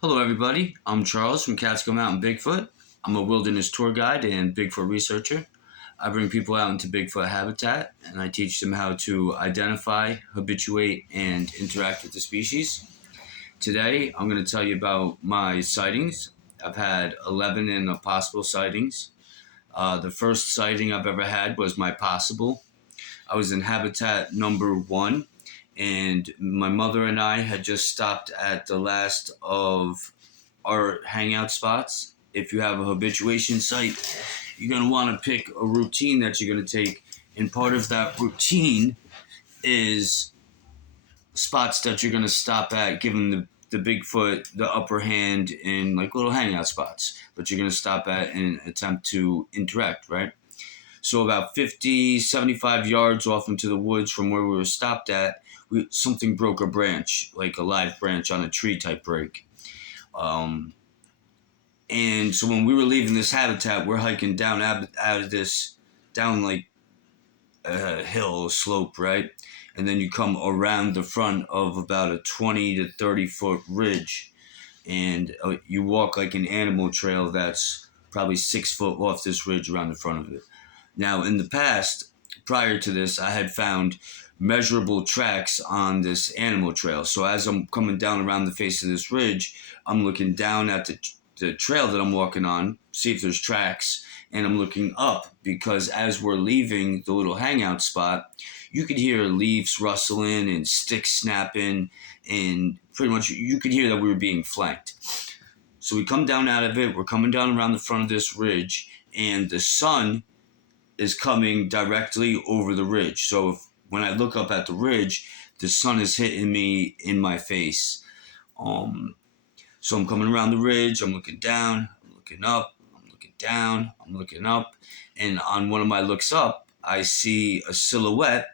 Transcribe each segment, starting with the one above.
Hello, everybody. I'm Charles from Catskill Mountain Bigfoot. I'm a wilderness tour guide and Bigfoot researcher. I bring people out into Bigfoot habitat and I teach them how to identify, habituate, and interact with the species. Today, I'm going to tell you about my sightings. I've had 11 in possible sightings. The first sighting I've ever had was my possible. I was in habitat number one, and my mother and I had just stopped at the last of our hangout spots. If you have a habituation site, you're going to want to pick a routine that you're going to take, and part of that routine is spots that you're going to stop at, giving the Bigfoot the upper hand in like little hangout spots that you're going to stop at and attempt to interact, right? So about 50, 75 yards off into the woods from where we were stopped at, something broke a branch, like a live branch on a tree type break. Um, and so when we were leaving this habitat, we're hiking down out of this, down like a hill slope, right? And then you come around the front of about a 20 to 30 foot ridge, and you walk like an animal trail that's probably 6 foot off this ridge around the front of it. Now, in the past, prior to this, I had found measurable tracks on this animal trail. So as I'm coming down around the face of this ridge, I'm looking down at the trail that I'm walking on, see if there's tracks, and I'm looking up because as we're leaving the little hangout spot, you could hear leaves rustling and sticks snapping, and pretty much you could hear that we were being flanked. So we come down out of it, we're coming down around the front of this ridge, and the sun is coming directly over the ridge. So when I look up at the ridge, the sun is hitting me in my face. So I'm coming around the ridge, I'm looking down, I'm looking up, I'm looking down, I'm looking up, and on one of my looks up, I see a silhouette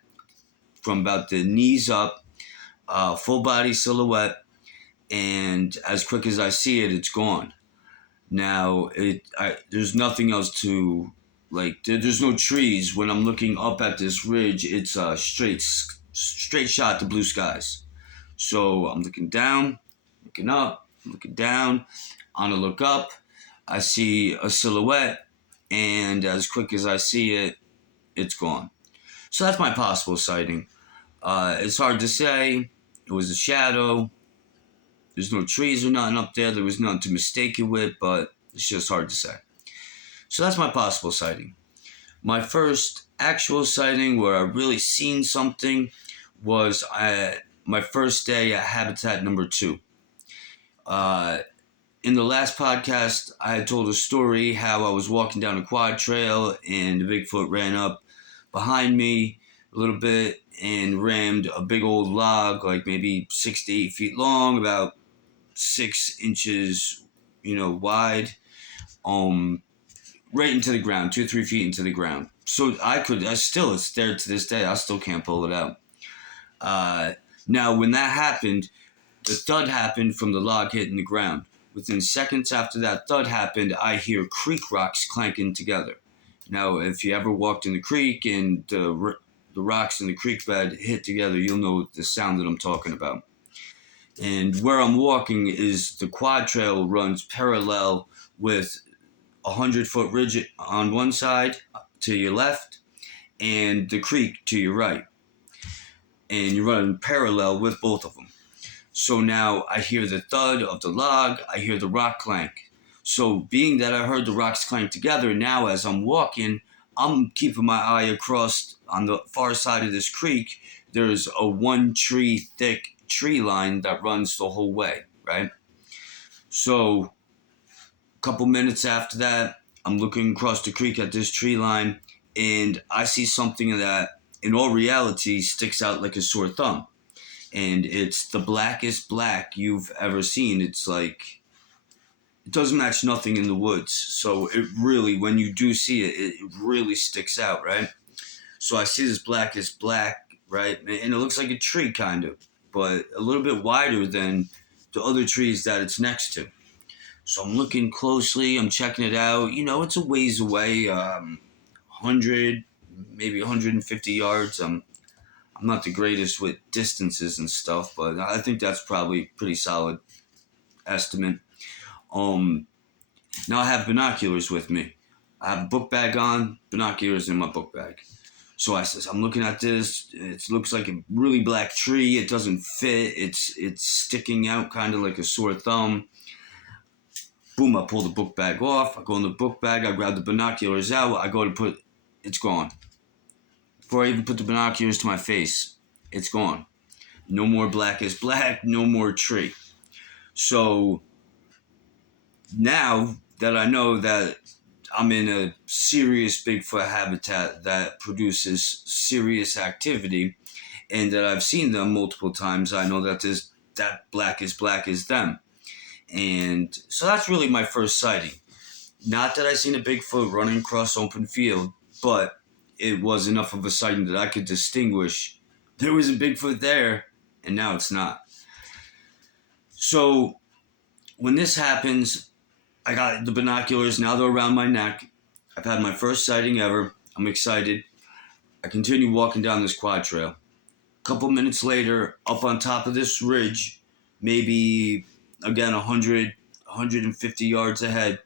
from about the knees up, full body silhouette, and as quick as I see it, it's gone. Now, there's nothing else to like. There's no trees. When I'm looking up at this ridge, it's a straight shot to blue skies. So I'm looking down, looking up, looking down. On a look up, I see a silhouette, and as quick as I see it, it's gone. So that's my possible sighting. It's hard to say. It was a shadow. There's no trees or nothing up there. There was nothing to mistake it with, but it's just hard to say. So that's my possible sighting. My first actual sighting where I really seen something was my first day at habitat number two. Uh, in the last podcast, I had told a story how I was walking down a quad trail and the Bigfoot ran up behind me a little bit and rammed a big old log, like maybe 6 to 8 feet long, about 6 inches, wide, um, right into the ground, 2 or 3 feet into the ground. So it's there to this day. I still can't pull it out. Now, when that happened, the thud happened from the log hitting the ground. Within seconds after that thud happened, I hear creek rocks clanking together. Now, if you ever walked in the creek and the rocks in the creek bed hit together, you'll know the sound that I'm talking about. And where I'm walking is the quad trail runs parallel with 100-foot ridge on one side to your left and the creek to your right. And you're running parallel with both of them. So now I hear the thud of the log, I hear the rock clank. So being that I heard the rocks clank together, now as I'm walking, I'm keeping my eye across on the far side of this creek. There's a 1 tree thick tree line that runs the whole way, right? So a couple minutes after that, I'm looking across the creek at this tree line and I see something that in all reality sticks out like a sore thumb. And it's the blackest black you've ever seen. It's like, it doesn't match nothing in the woods. So it really, when you do see it, it really sticks out, right? So I see this blackest black, right? And it looks like a tree kind of, but a little bit wider than the other trees that it's next to. So I'm looking closely, I'm checking it out. It's a ways away, 100, maybe 150 yards. I'm not the greatest with distances and stuff, but I think that's probably pretty solid. estimate. Um, Now I have binoculars with me. I have a book bag on, binoculars in my book bag. So I'm looking at this. It looks like a really black tree. It doesn't fit. It's sticking out kind of like a sore thumb. Boom! I pull the book bag off. I go in the book bag. I grab the binoculars out. I go to put. It's gone. Before I even put the binoculars to my face, it's gone. No more black is black. No more tree. So now that I know that I'm in a serious Bigfoot habitat that produces serious activity, and that I've seen them multiple times, I know that that black is them. And so that's really my first sighting. Not that I seen a Bigfoot running across open field, but it was enough of a sighting that I could distinguish there was a Bigfoot there, and now it's not. So when this happens, I got the binoculars, now they're around my neck. I've had my first sighting ever. I'm excited. I continue walking down this quad trail. A couple minutes later, up on top of this ridge, maybe again 150 yards ahead,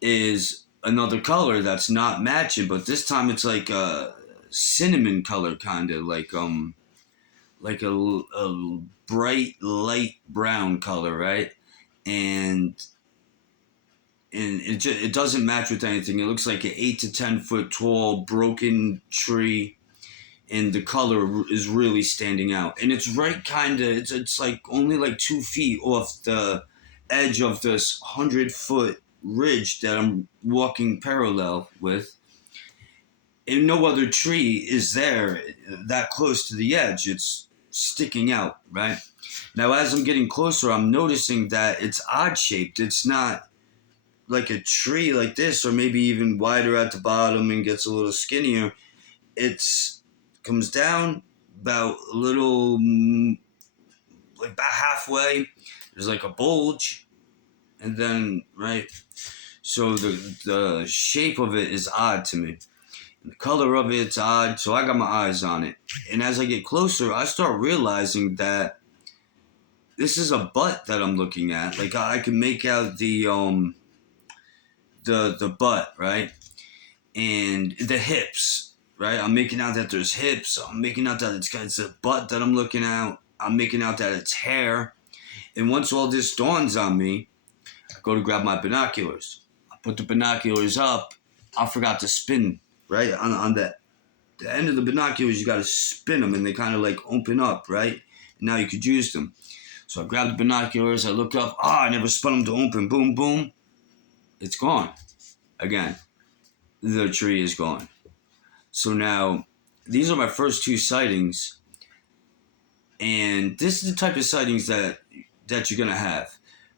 is another color that's not matching, but this time it's like a cinnamon color, kind of like a bright light brown color, right? And it doesn't match with anything. It looks like an 8 to 10 foot tall broken tree, and the color is really standing out. And it's right kind of it's like only like 2 feet off the edge of this 100 foot ridge that I'm walking parallel with, and no other tree is there that close to the edge. It's sticking out, right? Now, as I'm getting closer, I'm noticing that it's odd shaped. It's not like a tree like this, or maybe even wider at the bottom and gets a little skinnier. It's comes down about a little, like about halfway. There's like a bulge, and then right. So the shape of it is odd to me. And the color of it's odd. So I got my eyes on it, and as I get closer, I start realizing that this is a butt that I'm looking at. Like I can make out the butt, right? And the hips, right? I'm making out that there's hips. I'm making out that it's a butt that I'm looking at. I'm making out that it's hair. And once all this dawns on me, I go to grab my binoculars. I put the binoculars up. I forgot to spin, right? On the end of the binoculars, you got to spin them, and they kind of like open up, right? And now you could use them. So I grab the binoculars. I look up. I never spun them to open. Boom, boom. It's gone. Again, the tree is gone. So now, these are my first two sightings, and this is the type of sightings that you're gonna have.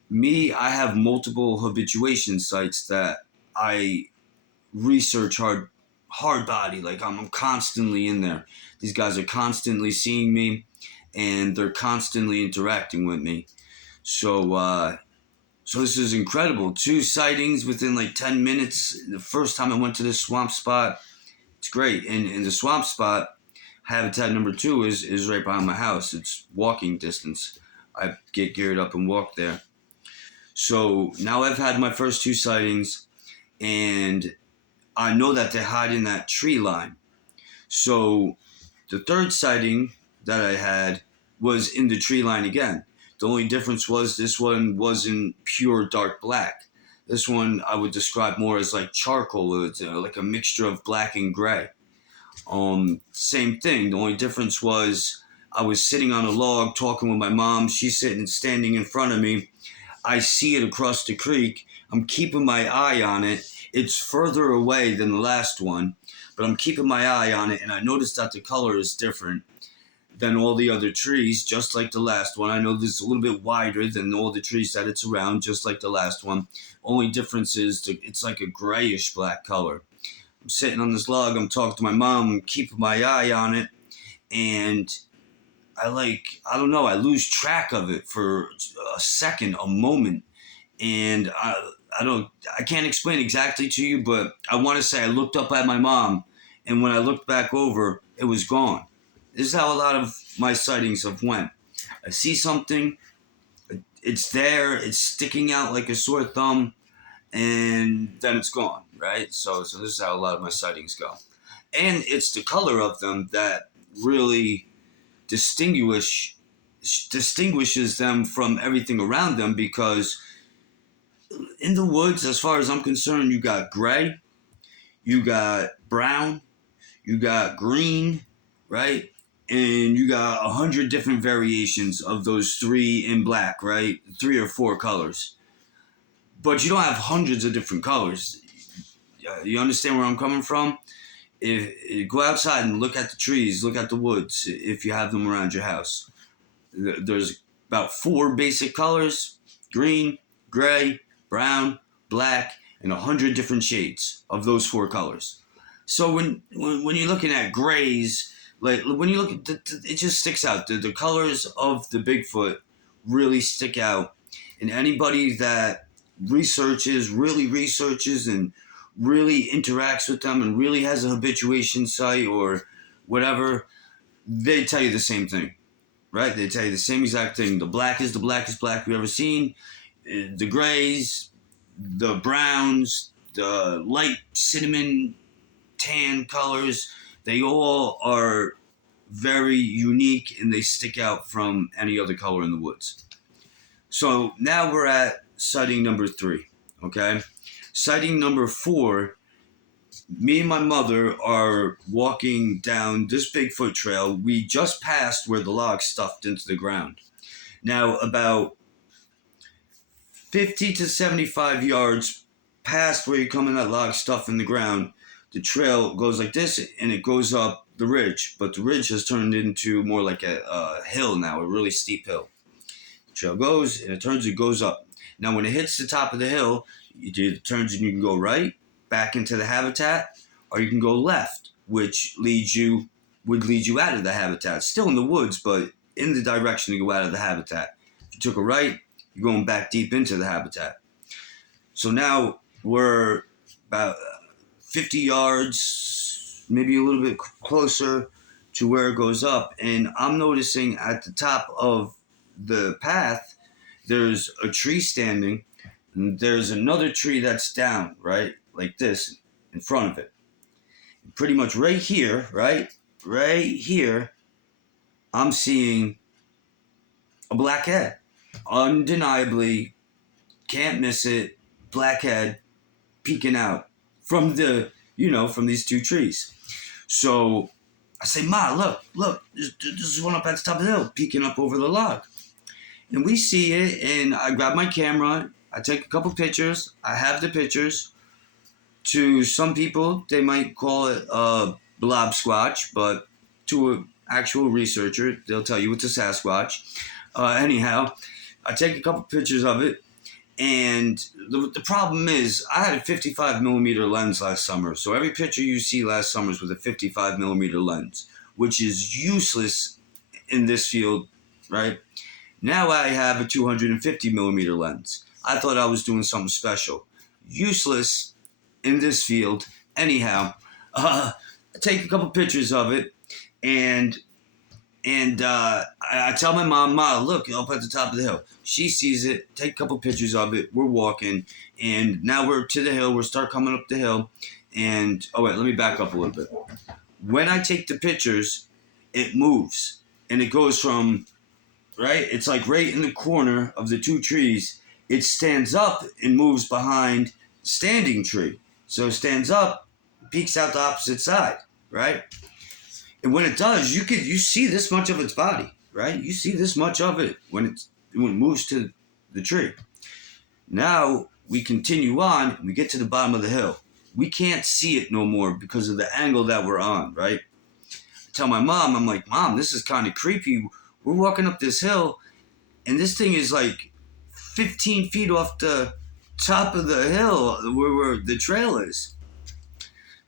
Me, I have multiple habituation sites that I research hard body. Like I'm constantly in there. These guys are constantly seeing me, and they're constantly interacting with me. So so this is incredible. Two sightings within like 10 minutes. The first time I went to this swamp spot, it's great. And in the swamp spot, habitat number 2 is right behind my house. It's walking distance. I get geared up and walk there. So now I've had my first two sightings, and I know that they hide in that tree line. So the third sighting that I had was in the tree line again. The only difference was this one wasn't pure dark black. This one I would describe more as like charcoal. It's like a mixture of black and gray. Same thing. The only difference was I was sitting on a log talking with my mom. She's standing in front of me. I see it across the creek. I'm keeping my eye on it. It's further away than the last one, but I'm keeping my eye on it, and I noticed that the color is different than all the other trees, just like the last one. I know this is a little bit wider than all the trees that it's around, just like the last one. Only difference is it's like a grayish black color. I'm sitting on this log, I'm talking to my mom, I'm keeping my eye on it, and I don't know, I lose track of it for a second, a moment, and I can't explain exactly to you, but I want to say I looked up at my mom, and when I looked back over, it was gone. This is how a lot of my sightings have went. I see something, it's there, it's sticking out like a sore thumb, and then it's gone, right? So this is how a lot of my sightings go. And it's the color of them that really distinguishes them from everything around them, because in the woods, as far as I'm concerned, you got gray, you got brown, you got green, right? And you got 100 different variations of those three in black, right? 3 or 4 colors. But you don't have hundreds of different colors. You understand where I'm coming from? If go outside and look at the trees, look at the woods, if you have them around your house. There's about 4 basic colors: green, gray, brown, black, and 100 different shades of those 4 colors. So when you're looking at grays, like when you look at it just sticks out. The colors of the Bigfoot really stick out, and anybody that really researches and really interacts with them and really has a habituation site or whatever, they tell you the same thing, right? They tell you the same exact thing. The black is the blackest black we've ever seen. The grays, the browns, the light cinnamon tan colors, they all are very unique and they stick out from any other color in the woods. So now we're at sighting number 3, okay? Sighting number 4, me and my mother are walking down this Bigfoot trail. We just passed where the log stuffed into the ground. Now, about 50 to 75 yards past where you come in that log stuff in the ground, the trail goes like this and it goes up the ridge. But the ridge has turned into more like a hill now, a really steep hill. The trail goes and it goes up. Now, when it hits the top of the hill, it turns and you can go right back into the habitat, or you can go left, which would lead you out of the habitat. Still in the woods, but in the direction to go out of the habitat. If you took a right, you're going back deep into the habitat. So now we're about 50 yards, maybe a little bit closer to where it goes up, and I'm noticing at the top of the path, there's a tree standing, and there's another tree that's down, right? Like this, in front of it. Pretty much right here, right? Right here, I'm seeing a black head. Undeniably, can't miss it, black head peeking out from from these 2 trees. So I say, Ma, look, this is one up at the top of the hill, peeking up over the log. And we see it, and I grab my camera, I take a couple pictures, I have the pictures. To some people, they might call it a blob squatch, but to an actual researcher, they'll tell you it's a Sasquatch. Anyhow, I take a couple pictures of it, and the problem is I had a 55 millimeter lens last summer, so every picture you see last summer is with a 55 millimeter lens, which is useless in this field, right? Now I have a 250 millimeter lens. I thought I was doing something special. Useless in this field. Anyhow, I take a couple pictures of it, and I tell my mom, Ma, look, up at the top of the hill. She sees it, take a couple pictures of it. We're walking, and now we're to the hill. We're start coming up the hill, and let me back up a little bit. When I take the pictures, it moves, and it goes from right. It's like right in the corner of the 2 trees. It stands up and moves behind the standing tree. So it stands up, peeks out the opposite side, right? And when it does, you see this much of its body, right? You see this much of it when it moves to the tree. Now we continue on, and we get to the bottom of the hill. We can't see it no more because of the angle that we're on, right? I tell my mom, I'm like, Mom, this is kind of creepy. We're walking up this hill, and this thing is like 15 feet off the top of the hill where the trail is.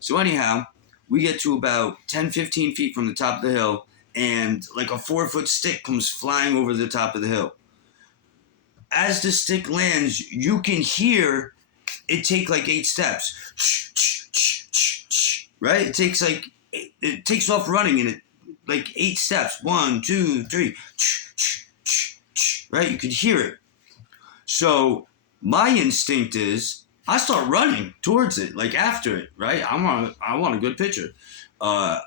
So anyhow, we get to about 10, 15 feet from the top of the hill, and like a 4-foot stick comes flying over the top of the hill. As the stick lands, you can hear it take like 8 steps. Right? It takes off running, and it like 8 steps. 1, 2, 3. Right? You could hear it. So my instinct is I start running towards it, like after it, right? I want a good picture. Uh,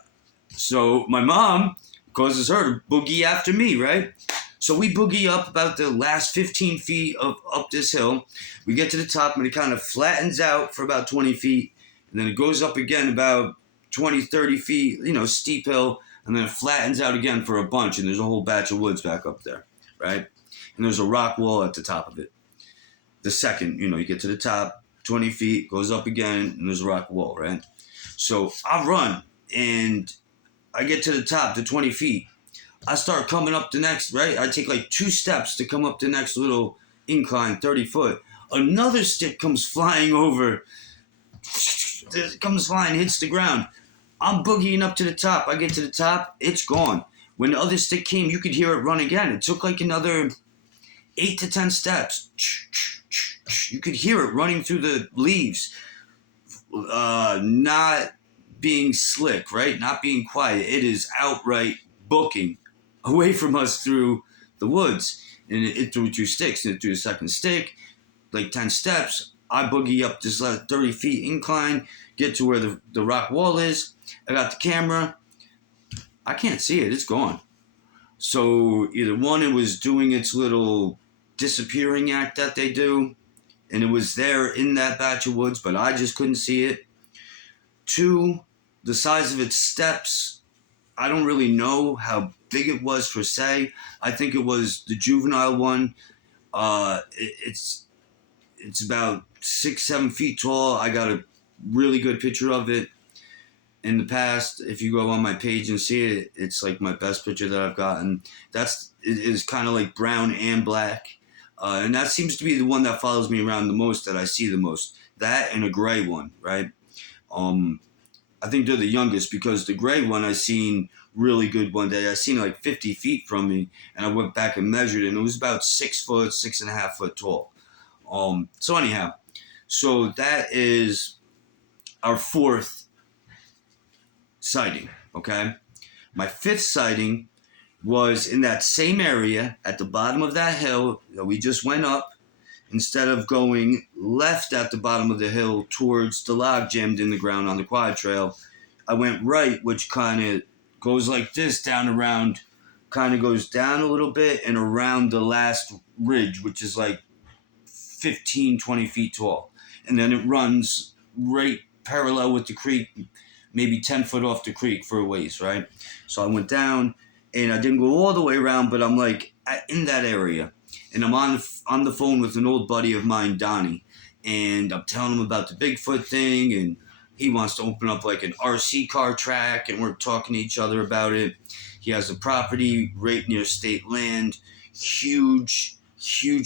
so my mom causes her to boogie after me, right? So we boogie up about the last 15 feet of up this hill. We get to the top and it kind of flattens out for about 20 feet. And then it goes up again about 20, 30 feet, steep hill. And then it flattens out again for a bunch. And there's a whole batch of woods back up there, right? And there's a rock wall at the top of it. The second, you get to the top, 20 feet, goes up again, and there's a rock wall, right? So I run and I get to the top, the 20 feet. I start coming up the next, right? I take like 2 steps to come up the next little incline, 30 foot. Another stick comes flying over, hits the ground. I'm boogieing up to the top. I get to the top, it's gone. When the other stick came, you could hear it run again. It took like another 8 to 10 steps. You could hear it running through the leaves. Not being slick, right? Not being quiet. It is outright booking away from us through the woods. And it threw 2 sticks, and it threw a second stick, like 10 steps. I boogie up this 30 feet incline, get to where the rock wall is. I got the camera. I can't see it. It's gone. So either one, it was doing its little disappearing act that they do, and it was there in that batch of woods, but I just couldn't see it. 2, the size of its steps, I don't really know how big it was per se. I think it was the juvenile one. It's about 6-7 feet tall. I got a really good picture of it in the past. If you go on my page and see it, it's like my best picture that I've gotten. It is kind of like brown and black. And that seems to be the one that follows me around the most, that I see the most. That and a gray one, right? I think they're the youngest, because the gray one I seen really good one day. I seen it like 50 feet from me, and I went back and measured it, and it was about 6 foot, 6.5 foot tall. So anyhow, so that is our 4th sighting, okay? My 5th sighting was in that same area at the bottom of that hill that we just went up. Instead of going left at the bottom of the hill towards the log jammed in the ground on the quad trail, I went right, which kind of goes like this down around, kind of goes down a little bit and around the last ridge, which is like 15, 20 feet tall. And then it runs right parallel with the creek, maybe 10 foot off the creek for a ways, right? So I went down, and I didn't go all the way around, but I'm like in that area. And I'm on the phone with an old buddy of mine, Donnie, and I'm telling him about the Bigfoot thing, and he wants to open up like an RC car track, and we're talking to each other about it. He has a property right near state land, huge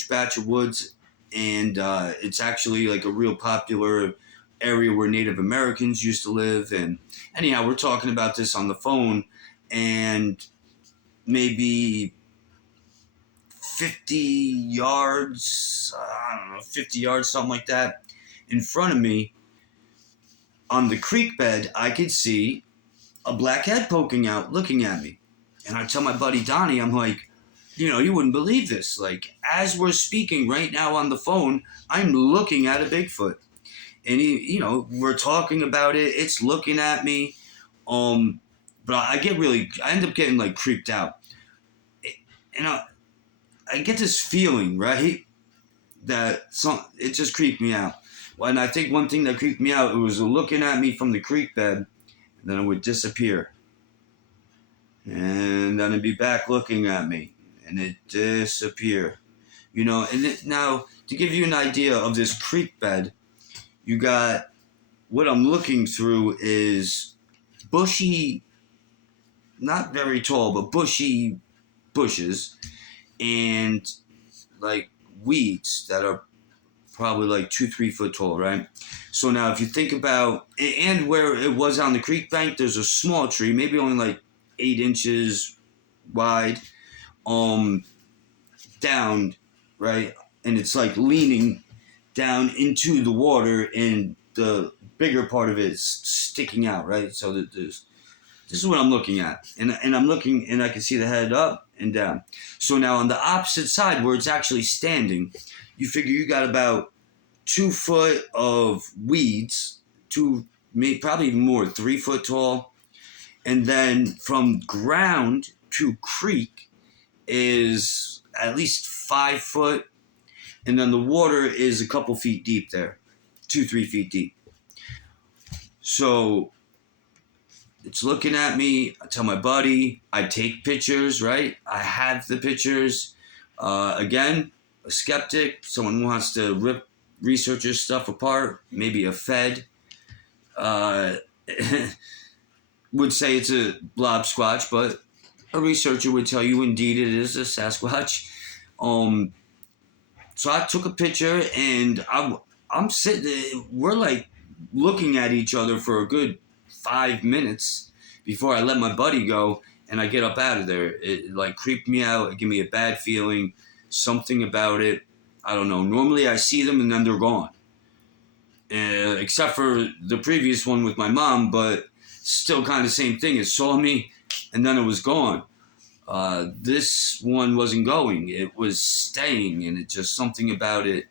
batch of woods, and it's actually like a real popular area where Native Americans used to live. And anyhow, we're talking about this on the phone, and maybe 50 yards, 50 yards, something like that, in front of me on the creek bed, I could see a black head poking out, looking at me. And I tell my buddy Donnie, I'm like, you wouldn't believe this. Like, as we're speaking right now on the phone, I'm looking at a Bigfoot. And we're talking about it. It's looking at me. But I end up getting like creeped out. And I get this feeling, right, that it just creeped me out. And I think one thing that creeped me out, it was looking at me from the creek bed, and then it would disappear. And then it'd be back looking at me, and it'd disappear. Now, to give you an idea of this creek bed, you got, what I'm looking through is bushy, not very tall, but bushy bushes, and like weeds that are probably like 2-3 foot tall, right? So now if you think about, and where it was on the creek bank, there's a small tree, maybe only like 8 inches wide, down, right? And it's like leaning down into the water, and the bigger part of it is sticking out, right? So that this is what I'm looking at, and I'm looking, and I can see the head up and down. So now on the opposite side, where it's actually standing, you figure you got about 2 foot of weeds, maybe probably more, 3 foot tall, and then from ground to creek is at least 5 foot, and then the water is a couple feet deep there, 2, 3 feet deep. So it's looking at me. I tell my buddy, I take pictures, right? I have the pictures. Again, a skeptic, someone who wants to rip researchers' stuff apart, maybe a Fed, uh, would say it's a blob squatch, but a researcher would tell you indeed it is a Sasquatch. Um, so I took a picture, and I'm sitting. We're like looking at each other for a good 5 minutes before I let my buddy go, and I get up out of there. It like creeped me out. It gave me a bad feeling. Something about it. I don't know. Normally I see them and then they're gone. Except for the previous one with my mom, but still kind of the same thing. It saw me and then it was gone. This one wasn't going. It was staying, and it just something about it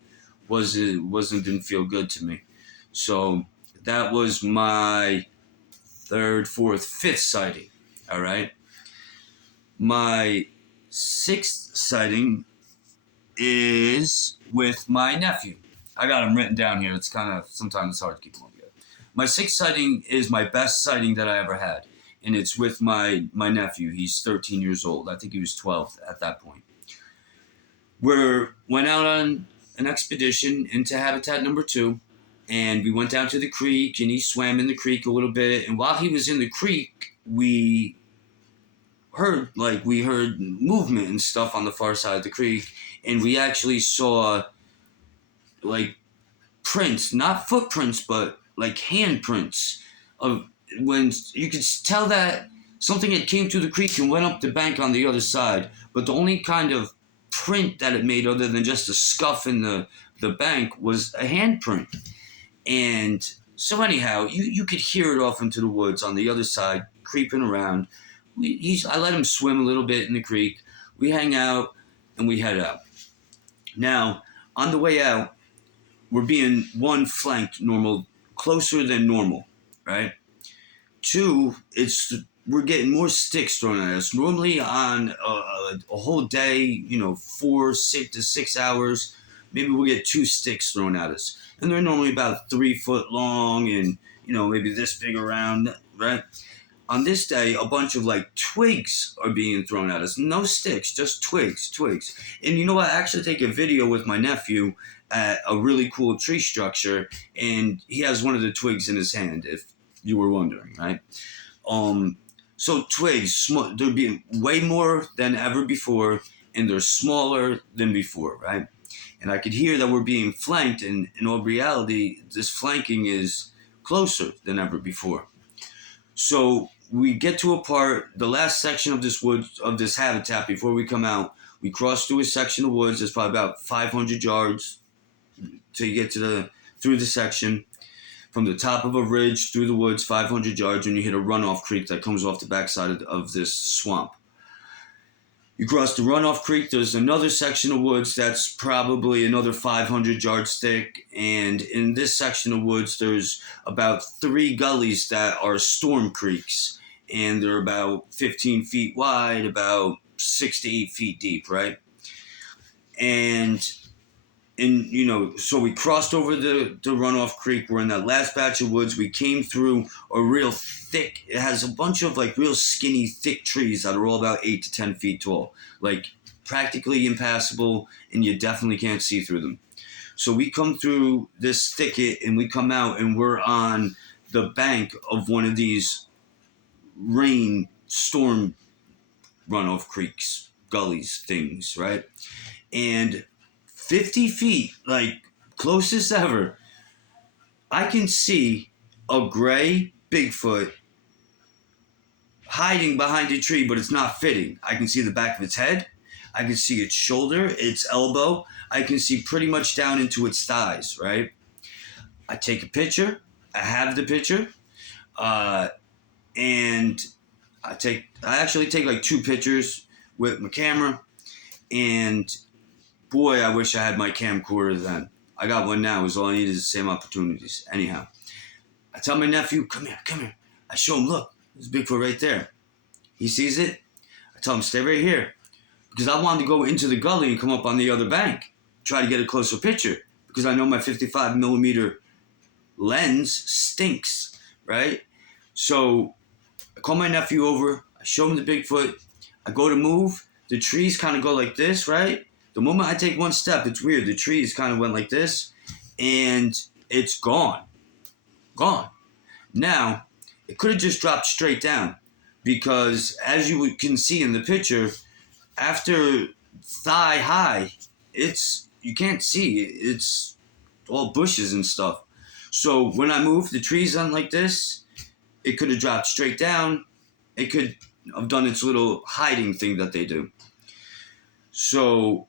didn't feel good to me. So that was my third, fourth, fifth sighting. All right. My sixth sighting is with my nephew. I got him written down here. It's kind of sometimes it's hard to keep them all together. My sixth sighting is my best sighting that I ever had, and it's with my nephew. He's 13 years old. I think he was 12 at that point. We went out on an expedition into habitat number 2, and we went down to the creek, and he swam in the creek a little bit. And while he was in the creek, we heard movement and stuff on the far side of the creek, and we actually saw like prints, not footprints, but like handprints of when you could tell that something had came through the creek and went up the bank on the other side. But the only kind of print that it made, other than just a scuff in the bank, was a handprint. And so anyhow, you could hear it off into the woods on the other side, creeping around. I let him swim a little bit in the creek. We hang out and we head out. Now, on the way out, we're being flanked closer than normal, right? 2, we're getting more sticks thrown at us. Normally on a whole day, 4 to 6 hours, maybe we'll get 2 sticks thrown at us. And they're normally about 3 foot long and, maybe this big around, right? On this day, a bunch of like twigs are being thrown at us. No sticks, just twigs. And you know what? I actually take a video with my nephew at a really cool tree structure, and he has one of the twigs in his hand, if you were wondering, right? So twigs, they're being way more than ever before, and they're smaller than before, right? And I could hear that we're being flanked, and in all reality, this flanking is closer than ever before. So we get to a part, the last section of this habitat before we come out. We cross through a section of woods. It's probably about 500 yards till you get through the section. From the top of a ridge through the woods, 500 yards, and you hit a runoff creek that comes off the backside of this swamp. You cross the runoff creek, there's another section of woods that's probably another 500 yards thick, and in this section of woods there's about 3 gullies that are storm creeks, and they're about 15 feet wide, about 6 to 8 feet deep, right? And so we crossed over the runoff creek. We're in that last batch of woods. We came through a real thick, it has a bunch of like real skinny, thick trees that are all about 8 to 10 feet tall, like practically impassable, and you definitely can't see through them. So we come through this thicket and we come out, and we're on the bank of one of these storm runoff creeks, gullies, things, right? And 50 feet, like closest ever, I can see a gray Bigfoot hiding behind a tree, but it's not fitting. I can see the back of its head. I can see its shoulder, its elbow. I can see pretty much down into its thighs, right? I take a picture. I have the picture. And I actually take like 2 pictures with my camera, and boy, I wish I had my camcorder then. I got one now. It was all I needed is the same opportunities. Anyhow, I tell my nephew, come here, come here. I show him, look, there's Bigfoot right there. He sees it. I tell him, stay right here. Because I wanted to go into the gully and come up on the other bank, try to get a closer picture. Because I know my 55 millimeter lens stinks, right? So I call my nephew over. I show him the Bigfoot. I go to move. The trees kind of go like this, right? The moment I take one step, it's weird. The trees kind of went like this, and it's gone. Gone. Now, it could have just dropped straight down because, as you can see in the picture, after thigh high, you can't see. It's all bushes and stuff. So when I move, the trees on like this, it could have dropped straight down. It could have done its little hiding thing that they do. So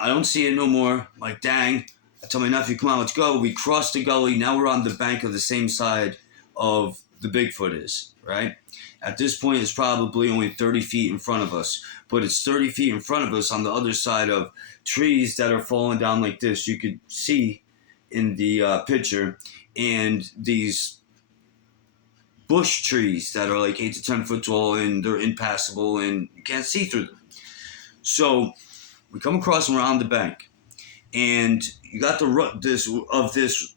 I don't see it no more. Like, dang. I tell my nephew, come on, let's go. We crossed the gully. Now we're on the bank of the same side of the Bigfoot is, right? At this point, it's probably only 30 feet in front of us. But it's 30 feet in front of us on the other side of trees that are falling down like this. You could see in the picture. And these bush trees that are like 8 to 10 foot tall, and they're impassable, and you can't see through them. So we come across and we're on the bank. And you got this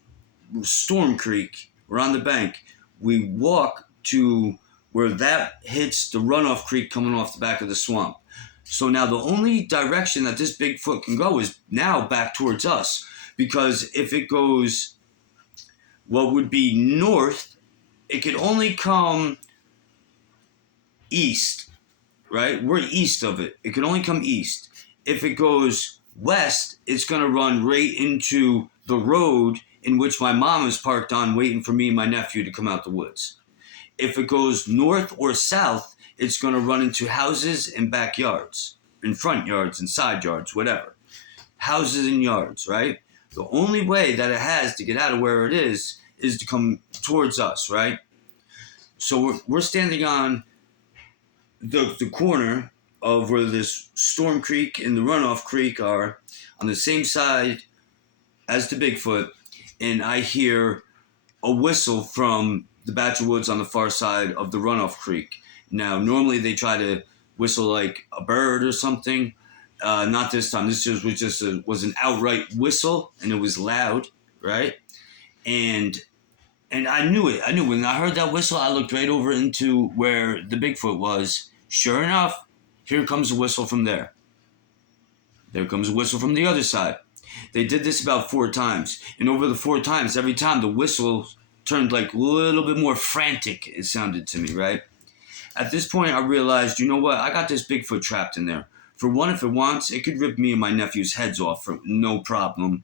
Storm Creek. We're on the bank. We walk to where that hits the runoff creek coming off the back of the swamp. So now the only direction that this Bigfoot can go is now back towards us. Because if it goes what would be north, it could only come east, right? We're east of it. It can only come east. If it goes west, it's going to run right into the road in which my mom is parked on, waiting for me and my nephew to come out the woods. If it goes north or south, it's going to run into houses and backyards, and front yards and side yards, whatever. Houses and yards, right? The only way that it has to get out of where it is to come towards us, right? So we're standing on the corner of where this Storm Creek and the Runoff Creek are, on the same side as the Bigfoot, and I hear a whistle from the Batch of Woods on the far side of the Runoff Creek. Now, normally they try to whistle like a bird or something. Not this time. This was an outright whistle, and it was loud, right? And I knew it. I knew when I heard that whistle, I looked right over into where the Bigfoot was. Sure enough, here comes a whistle from there. There comes a whistle from the other side. They did this about 4 times. And over the 4 times, every time the whistle turned like a little bit more frantic, it sounded to me, right? At this point, I realized, you know what? I got this Bigfoot trapped in there. For one, if it wants, it could rip me and my nephew's heads off for no problem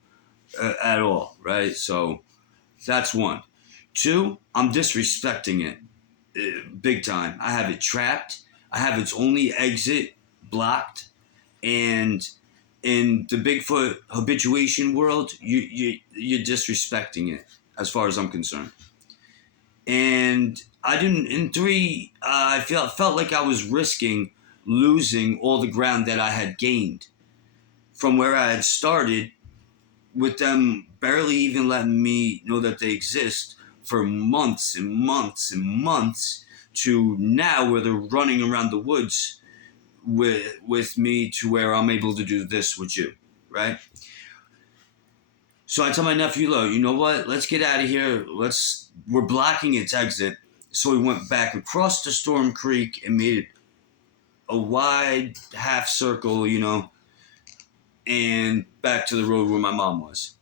at all, right? So that's 1. 2, I'm disrespecting it big time. I have it trapped. I have its only exit blocked. And in the Bigfoot habituation world, you're disrespecting it, as far as I'm concerned. And I didn't. In 3, I felt like I was risking losing all the ground that I had gained from where I had started, with them barely even letting me know that they exist for months and months and months, to now where they're running around the woods with me, to where I'm able to do this with you, right? So I tell my nephew, look, you know what? Let's get out of here. We're blocking its exit. So we went back across the Storm Creek and made a wide half circle, and back to the road where my mom was.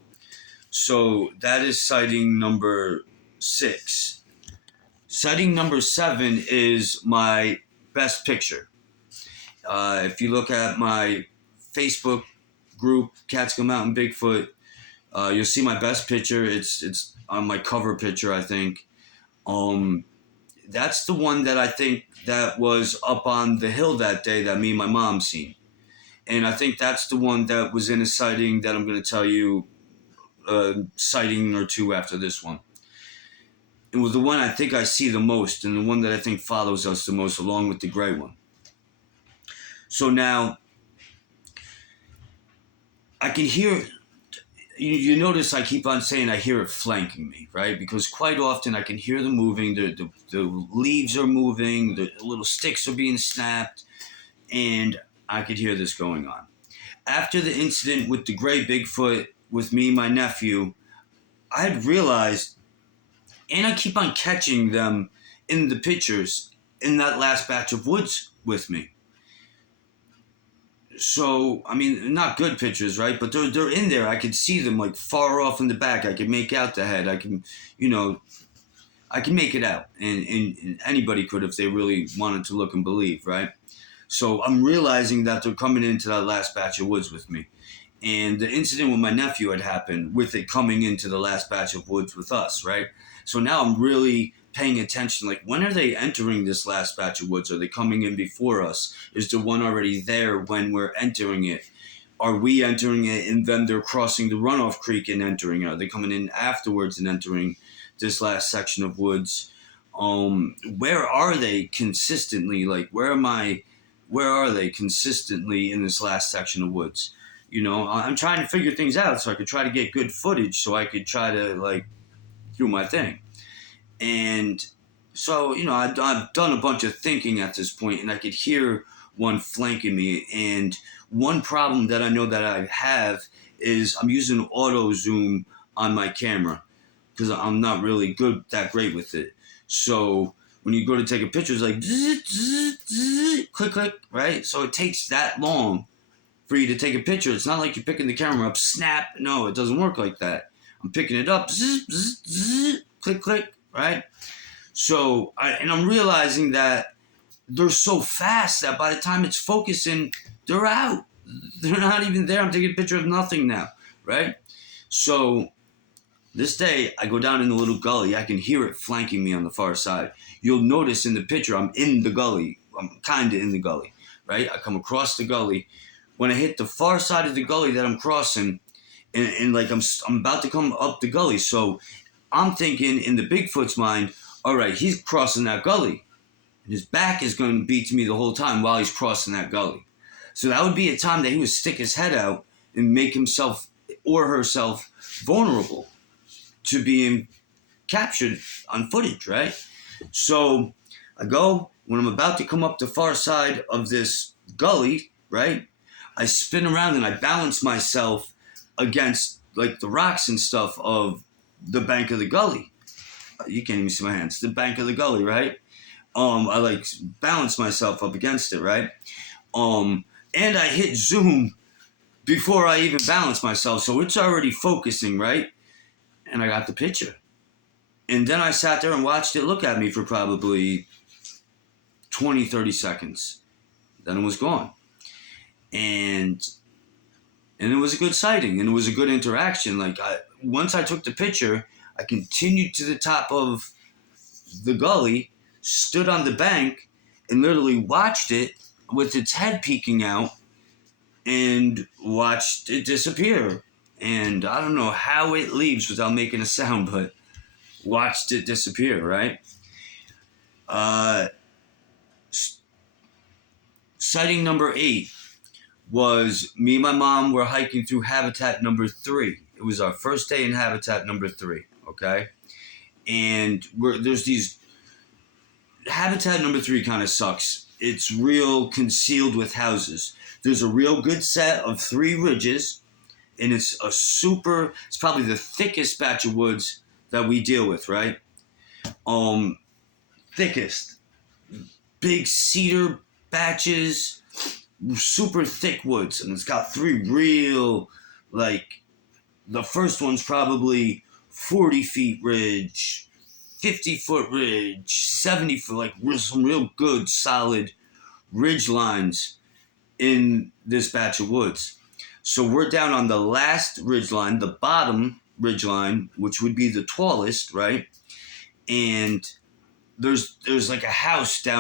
So that is sighting number 6. Sighting number 7 is my best picture. If you look at my Facebook group, Catskill Mountain Bigfoot, you'll see my best picture. It's on my cover picture, I think. That's the one that I think that was up on the hill that day that me and my mom seen. And I think that's the one that was in a sighting that I'm going to tell you sighting or 2 after this one. It was the one I think I see the most, and the one that I think follows us the most, along with the gray one. So now, I can hear. You notice I keep on saying I hear it flanking me, right? Because quite often I can hear them moving. The leaves are moving. The little sticks are being snapped, and I could hear this going on. After the incident with the gray Bigfoot with me and my nephew, I had realized, and I keep on catching them in the pictures in that last batch of woods with me. So, I mean, not good pictures, right? But they're in there. I could see them like far off in the back. I could make out the head. I can, you know, I can make it out. And anybody could if they really wanted to look and believe, right? So I'm realizing that they're coming into that last batch of woods with me. And the incident with my nephew had happened with it coming into the last batch of woods with us, right? So now I'm really paying attention. Like, when are they entering this last batch of woods? Are they coming in before us? Is the one already there when we're entering it? Are we entering it and then they're crossing the runoff creek and entering it? Are they coming in afterwards and entering this last section of woods? Where are they consistently? Like, where are they consistently in this last section of woods? You know, I'm trying to figure things out so I could try to get good footage so I could try to, like, do my thing. And so, you know, I've done a bunch of thinking at this point, and I could hear one flanking me. And one problem that I know that I have is I'm using auto zoom on my camera because I'm not really that great with it. So when you go to take a picture, it's like zzz, zzz, zzz, click, click, right? So it takes that long for you to take a picture. It's not like you're picking the camera up, snap. No, it doesn't work like that. I'm picking it up, zzz, zzz, zzz, click, click, right? So, I'm realizing that they're so fast that by the time it's focusing, they're out. They're not even there. I'm taking a picture of nothing now, right? So this day, I go down in the little gully. I can hear it flanking me on the far side. You'll notice in the picture, I'm in the gully. I'm kind of in the gully, right? I come across the gully. When I hit the far side of the gully that I'm crossing, and like I'm about to come up the gully, so I'm thinking in the Bigfoot's mind, all right, he's crossing that gully. And his back is going to be to me the whole time while he's crossing that gully. So that would be a time that he would stick his head out and make himself or herself vulnerable to being captured on footage, right? So I go, when I'm about to come up the far side of this gully, right, I spin around and I balance myself against like the rocks and stuff of the bank of the gully. You can't even see my hands. The bank of the gully, right? I like balance myself up against it, right? And I hit zoom before I even balance myself, so it's already focusing, right? And I got the picture. And then I sat there and watched it look at me for probably 20, 30 seconds. Then it was gone. And it was a good sighting, and it was a good interaction. Like, once I took the picture, I continued to the top of the gully, stood on the bank, and literally watched it with its head peeking out and watched it disappear. And I don't know how it leaves without making a sound, but watched it disappear, right? Sighting number 8 was me and my mom were hiking through habitat number 3. It was our first day in habitat number 3, okay? And there's these... Habitat number 3 kind of sucks. It's real concealed with houses. There's a real good set of 3 ridges, and it's probably the thickest batch of woods that we deal with, right? Thickest. Big cedar batches, super thick woods, and it's got 3 real, like, the first one's probably 40 feet ridge, 50-foot ridge, 70-foot, like some real good, solid ridge lines in this batch of woods. So we're down on the last ridge line, the bottom ridge line, which would be the tallest, right? And there's like a house down